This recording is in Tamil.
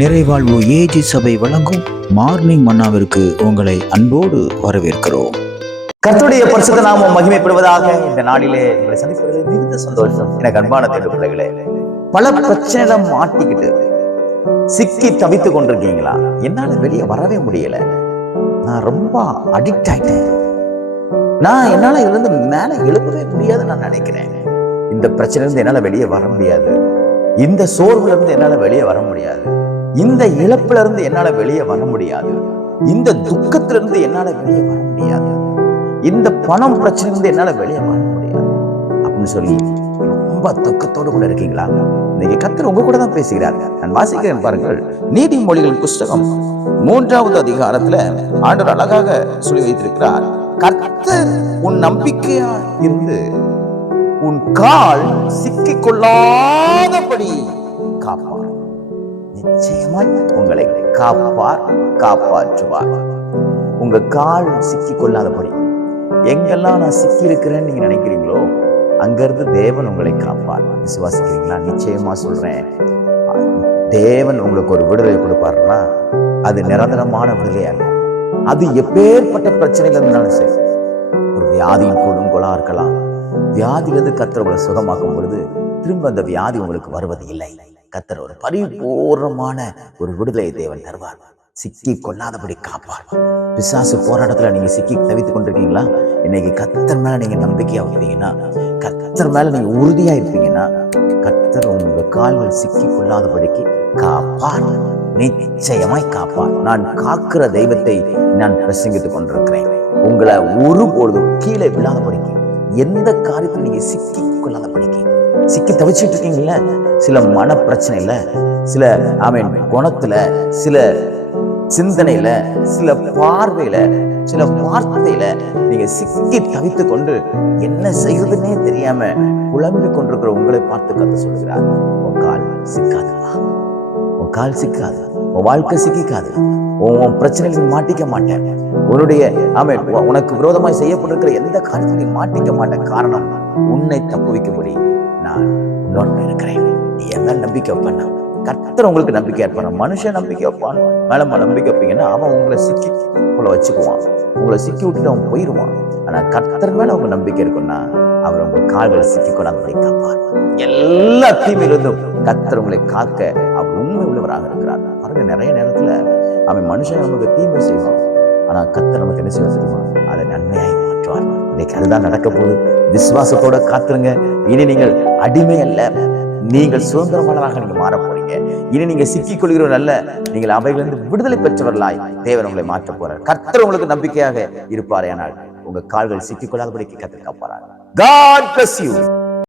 நிறைவாழ்வு ஏஜி சபை வழங்கும் மார்னிங் மன்னாவிற்கு உங்களை அன்போடு வரவேற்கிறோம். கர்த்தருடைய பரிசுத்த நாமம் மகிமைப்படுவதாக. இந்த நாளிலே உங்களை சந்திப்பது மிகுந்த சந்தோஷம். எனக்கு அன்பான தேவ பிள்ளைகளே, பல பிரச்சனை மாட்டிக்கிட்டு சிக்கி தவித்து கொண்டிருக்கீங்களா? என்னால வெளியே வரவே முடியல, நான் ரொம்ப அடிக்ட் ஆயிட்டேன், நான் என்னால இருந்து மேல எழுப்பவே முடியாதுன்னு நான் நினைக்கிறேன். இந்த பிரச்சனை இருந்து என்னால வெளியே வர முடியாது, இந்த சோர்வுல இருந்து என்னால வெளியே வர முடியாது, இந்த இழப்புல இருந்து என்னால வெளியே வர முடியாது, இந்த துக்கத்துல இருந்து என்னால வெளியே வர முடியாது, இந்த பணம் பிரச்சனை இருந்து என்னால வெளியே வர முடியாது அப்படின்னு சொல்லி ரொம்ப துக்கத்தோடு கூட இருக்கீங்களா? இன்னைக்கு கர்த்தர் உங்க கூட தான் பேசுகிறார். நான் வாசிக்கிறேன் பாருங்கள். நீதிமொழிகள் புஸ்தகம் 3வது அதிகாரத்துல ஆண்டவர் அழகாக சொல்லி வைத்திருக்கிறார். கர்த்தர் உன் நம்பிக்கையா இருந்து உன் கால் சிக்கிக் கொள்ளாதபடி காப்பார். நிச்சயமாய் உங்களை காப்பாற்றுவார். உங்க கால் சிக்கிக் கொள்ளாதபடி, எங்கெல்லாம் நான் சிக்கி இருக்கிறேன்னு நீங்க நினைக்கிறீங்களோ அங்கிருந்து தேவன் உங்களை காப்பார். விசுவாசிக்கிறீங்களா? நிச்சயமா சொல்றேன், தேவன் உங்களுக்கு ஒரு விடுதலை கொடுப்பாருன்னா அது நிரந்தரமான விடுதலையா இருக்கும். அது எப்பேற்பட்ட பிரச்சனையில இருந்தாலும் சரி, ஒரு வியாதியின் கொடுங்கோலா இருக்கலாம். வியாதியிலிருந்து கர்த்தர் உங்களை சுகமாக்கும் பொழுது திரும்ப அந்த வியாதி உங்களுக்கு வருவது இல்லை. கர்த்தர் ஒரு பரிபூர்ணமான ஒரு விடுதலை தேவன் தருவார். சிக்கி கொள்ளாதபடி காப்பார். பிசாசு போராட்டத்துல நீங்க சிக்கி தவித்துக் கொண்டிருக்கீங்களா? இன்னைக்கு கர்த்தர் மேல நீங்க நம்பிக்கையா இருப்பீங்கன்னா, கர்த்தர் மேல நீங்க உறுதியா இருப்பீங்கன்னா, கர்த்தர் உங்க கால்கள் சிக்கி கொள்ளாதபடிக்கு காப்பார். நிச்சயமாய் காப்பார். நான் காக்கிற தெய்வத்தை நான் பிரசங்கித்துக் கொண்டிருக்கிறேன். உங்களை ஒருபொழுதும் கீழே விழாதபடிக்கு, எந்த காரியத்தில் நீங்க சிக்கி கொள்ளாதபடிக்கு, சிக்கி தவிச்சிட்டு இருக்கீங்கல்ல, சில மன பிரச்சனையில, சில குணத்துல, சில சிந்தனையில, சில பார்வையில, சில வார்த்தையில நீங்க சிக்கி தவித்து கொண்டு என்ன செய்யறதுன்னே தெரியாம குழம்பிக் கொண்டிருக்கிற உங்களை பார்த்து கர்த்தர் சொல்கிறார், உன் கால் சிக்காதுவா, உன் கால் சிக்காது, உன் வாழ்க்கை சிக்காது, உன் பிரச்சனைகள் மாட்டிக்க மாட்டேன், உன்னுடைய உனக்கு விரோதமாய் செய்யப்பட்டிருக்கிற எந்த காரியத்தையும் மாட்டிக்க மாட்டேன். காரணம், உன்னை தப்புவிக்கும்படி நான் உன்னோட இருக்கிறேன். நீ என்ன நம்பிக்கை வைப்பான்? கர்த்தர் உங்களுக்கு நம்பிக்கை இருப்பான். மனுஷன் நம்பிக்கை வைப்பான், மேல நம்பிக்கை வைப்பீங்கன்னா அவன் உங்களை சிக்கி உங்களை வச்சுக்குவான், உங்களை சிக்கி விட்டுட்டு அவன் போயிடுவான். ஆனா கர்த்தர் மேல உங்க நம்பிக்கை இருக்குன்னா அவர் உங்க கால்களை சிக்கி கொள்ளாதபடி காப்பார். எல்லா தீமையிலிருந்தும் கர்த்தர் உங்களை காக்க அவர் உண்மை உள்ளவராக இருக்கிறார். பாருங்க, நிறைய நேரத்துல அவன் மனுஷன் நமக்கு தீமை செய்வான், ஆனா கர்த்தர் நமக்கு என்ன செய்ய தெரியுமா? அதை நன்மையாய் மாற்றுவார். இன்னைக்கு அதுதான் நடக்க போகுது. விசுவாசத்தோட காத்துருங்க. இனி நீங்கள் அடிமை அல்ல, நீங்கள் சுதந்திரமானவராக நீங்க மாற போறீங்க. இனி நீங்க சிக்கிக் கொள்கிறவர்கள் அல்ல, நீங்கள் அவைகளிலிருந்து விடுதலை பெற்றவர்களாய் தேவன் உங்களை மாற்ற போறார். கர்த்தர் உங்களுக்கு நம்பிக்கையாக இருப்பார். ஆனால் உங்க கால்கள் சிக்கிக் கொள்ளாதபடிக்கு கர்த்தர் காப்பார். God bless you.